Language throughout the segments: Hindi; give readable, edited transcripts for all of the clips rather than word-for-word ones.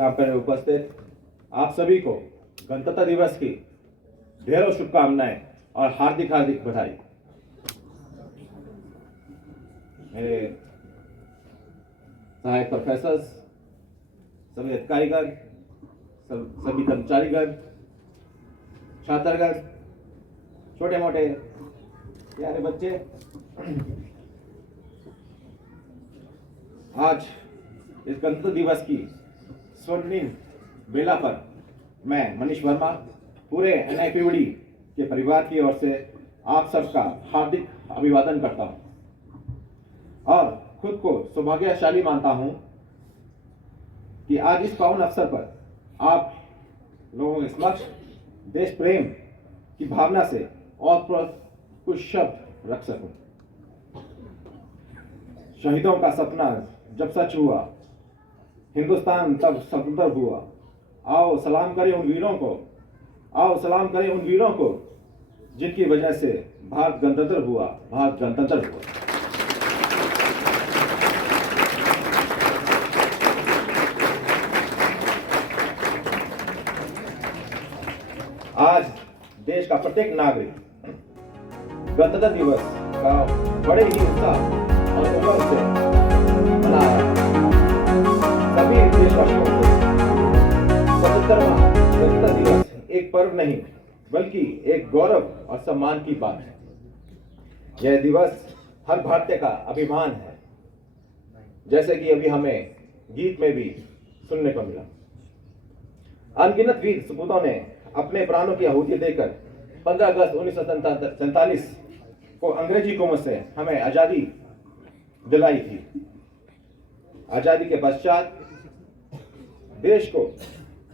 यहाँ पर उपस्थित आप सभी को गणतंत्र दिवस की ढेरों शुभकामनाएं और हार्दिक हार्दिक बधाई। मेरे सहायक प्रोफेसर्स, सभी अधिकारीगण, सभी कर्मचारीगण, छात्रगण, छोटे मोटे प्यारे बच्चे, आज इस गणतंत्र दिवस की स्वर्णिम बेला पर मैं मनीष वर्मा पूरे NIPVD के परिवार की ओर से आप सबका हार्दिक अभिवादन करता हूं और खुद को सौभाग्यशाली मानता हूं कि आज इस पावन अवसर पर आप लोगों के समक्ष देश प्रेम की भावना से और कुछ शब्द रख सकूं। शहीदों का सपना जब सच हुआ, हिंदुस्तान तब स्वतंत्र हुआ। आओ सलाम करें उन वीरों को, आओ सलाम करें उन वीरों को जिनकी वजह से भारत गणतंत्र हुआ, भारत गणतंत्र हुआ। आज देश का प्रत्येक नागरिक गणतंत्र दिवस का बड़े ही उत्साह और उमंग से मना रहा है। सभी देशवासियों को 75वां गणतंत्र दिवस एक पर्व नहीं बल्कि एक गौरव और सम्मान की बात है। यह दिवस हर भारतीय का अभिमान है, जैसे कि अभी हमें गीत में भी सुनने को मिला। अनगिनत वीर सपूतों ने अपने प्राणों की आहुति देकर 15 अगस्त 1947 को अंग्रेजी हुकूमत से हमें आजादी दिलाई थी। आजादी के पश्चात देश को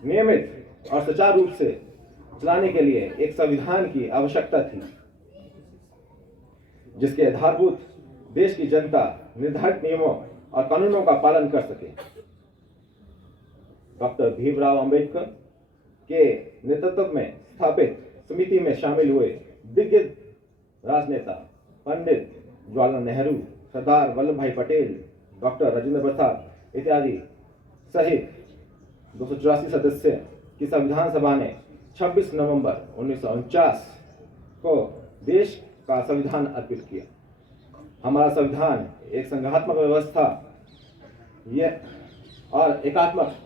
नियमित और सुचारू रूप से चलाने के लिए एक संविधान की आवश्यकता थी, जिसके आधारभूत देश की जनता निर्धारित नियमों और कानूनों का पालन कर सके। डॉक्टर भीमराव अंबेडकर के नेतृत्व में स्थापित समिति में शामिल हुए दिग्गज राजनेता पंडित जवाहरलाल नेहरू, सरदार वल्लभ भाई पटेल, डॉक्टर राजेंद्र प्रसाद इत्यादि सहित 284 सदस्य की संविधान सभा ने 26 नवंबर 1949 को देश का संविधान अर्पित किया। हमारा संविधान एक संघात्मक व्यवस्था और एकात्मक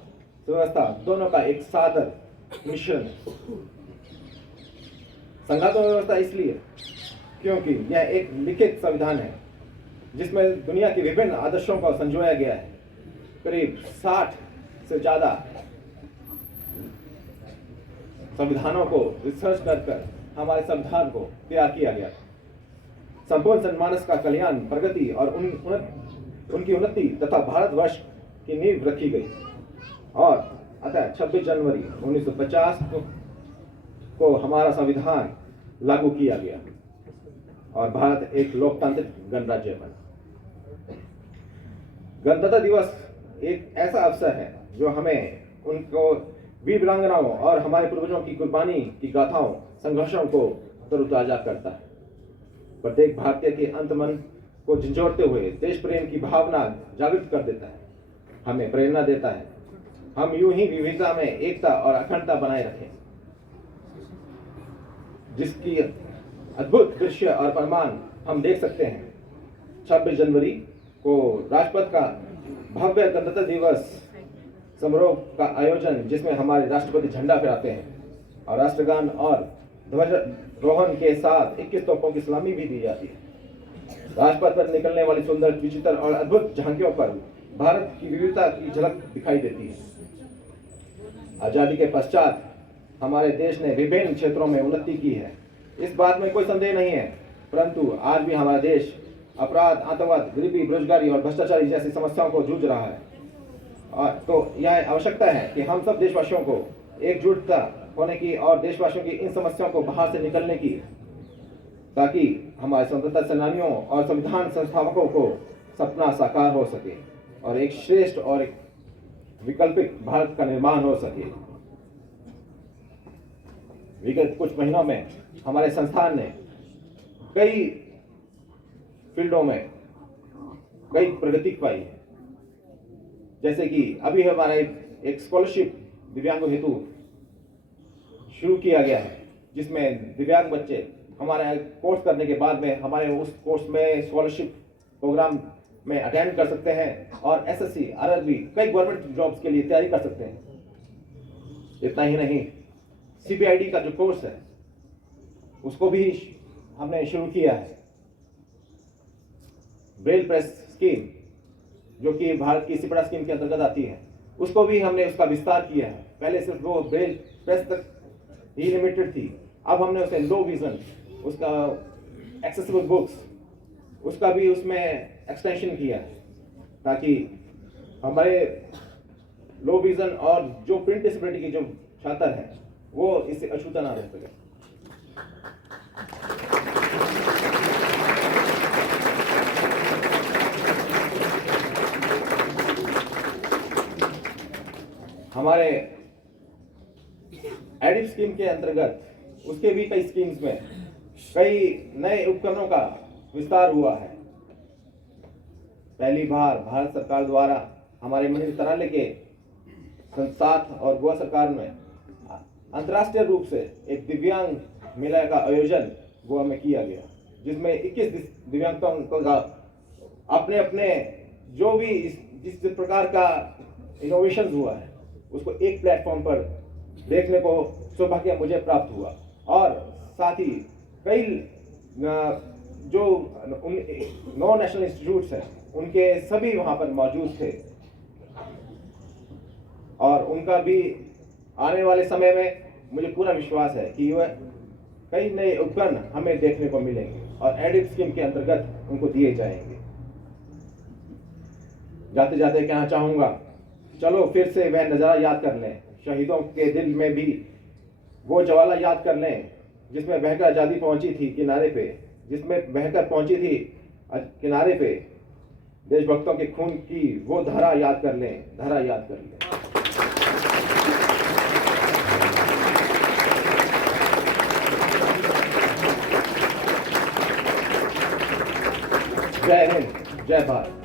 व्यवस्था दोनों का एक सादर मिश्रण है। संघात्मक व्यवस्था इसलिए क्योंकि यह एक लिखित संविधान है जिसमें दुनिया के विभिन्न आदर्शों को संजोया गया है। करीब 60 से ज्यादा संविधानों को रिसर्च कर हमारे संविधान को तैयार किया गया। संपूर्ण जनमानस का कल्याण, प्रगति और उनकी उन्नति तथा भारतवर्ष की नींव रखी गई और अतः 26 जनवरी 1950 को हमारा संविधान लागू किया गया और भारत एक लोकतांत्रिक गणराज्य बना। गणतंत्र दिवस एक ऐसा अवसर है जो हमें उनको वीर वीरांगनाओं और हमारे पूर्वजों की कुर्बानी की गाथाओं, संघर्षों को तरोताजा करता है। प्रत्येक भारतीय के अंतमन को झंझोड़ते हुए देश प्रेम की भावना जागृत कर देता है, हमें प्रेरणा देता है हम यूं ही विविधता में एकता और अखंडता बनाए रखें, जिसकी अद्भुत दृश्य और प्रमाण हम देख सकते हैं। 26 जनवरी को राजपथ का भव्य गणतंत्र दिवस समारोह का आयोजन, जिसमें हमारे राष्ट्रपति झंडा फहराते हैं और राष्ट्रगान और ध्वजारोहण के साथ 21 तोपों की सलामी भी दी जाती है। राजपथ पर निकलने वाली सुंदर, विचित्र और अद्भुत झांकियों पर भारत की विविधता की झलक दिखाई देती है। आजादी के पश्चात हमारे देश ने विभिन्न क्षेत्रों में उन्नति की है, इस बात में कोई संदेह नहीं है, परंतु आज भी हमारा देश अपराध, आतंकवाद, गरीबी, बेरोजगारी और भ्रष्टाचार जैसी समस्याओं को जूझ रहा है। तो यह आवश्यकता है कि हम सब देशवासियों को एकजुटता होने की और देशवासियों की इन समस्याओं को बाहर से निकलने की, ताकि हमारे स्वतंत्रता सेनानियों और संविधान संस्थापकों को सपना साकार हो सके और एक श्रेष्ठ और एक वैकल्पिक भारत का निर्माण हो सके। विगत कुछ महीनों में हमारे संस्थान ने कई फील्डों में कई प्रगति पाई है। जैसे कि अभी हमारे एक स्कॉलरशिप दिव्यांगों हेतु शुरू किया गया है, जिसमें दिव्यांग बच्चे हमारे कोर्स करने के बाद में हमारे उस कोर्स में स्कॉलरशिप प्रोग्राम में अटेंड कर सकते हैं और एसएससी, आरआरबी, कई गवर्नमेंट जॉब्स के लिए तैयारी कर सकते हैं। इतना ही नहीं, सीबीआईडी का जो कोर्स है उसको भी हमने शुरू किया है। ब्रेल प्रेस स्कीम, जो कि भारत की सिपड़ा स्कीम के अंतर्गत आती है, उसको भी हमने उसका विस्तार किया है। पहले सिर्फ वो ब्रेल प्रेस तक ही लिमिटेड थी, अब हमने उसे लो विजन, उसका एक्सेसिबल बुक्स, उसका भी उसमें एक्सटेंशन किया है, ताकि हमारे लो विजन और जो प्रिंट डिसेबिलिटी की जो छात्र है वो इससे अछूता ना रह सके। हमारे एडिप स्कीम के अंतर्गत उसके भी कई स्कीम्स में कई नए उपकरणों का विस्तार हुआ है। पहली बार भारत सरकार द्वारा हमारे मंत्रालय के संस्थान और गोवा सरकार में अंतर्राष्ट्रीय रूप से एक दिव्यांग मेला का आयोजन गोवा में किया गया, जिसमें 21 दिव्यांगों का अपने अपने जो भी जिस प्रकार का इनोवेशन हुआ है उसको एक प्लेटफॉर्म पर देखने को सौभाग्य मुझे प्राप्त हुआ। और साथ ही कई जो 9 नेशनल इंस्टीट्यूट्स हैं उनके सभी वहाँ पर मौजूद थे, और उनका भी आने वाले समय में मुझे पूरा विश्वास है कि वह कई नए उपकरण हमें देखने को मिलेंगे और एडिप स्कीम के अंतर्गत उनको दिए जाएंगे। जाते जाते कहना चाहूँगा, चलो फिर से वह नज़ारा याद कर लें, शहीदों के दिल में भी वो ज्वाला याद कर लें जिसमें बहकर आज़ादी पहुंची थी किनारे पे, जिसमें बहकर पहुंची थी किनारे पे देशभक्तों के खून की वो धारा याद कर लें, धारा याद कर लें। जय हिंद, जय भारत।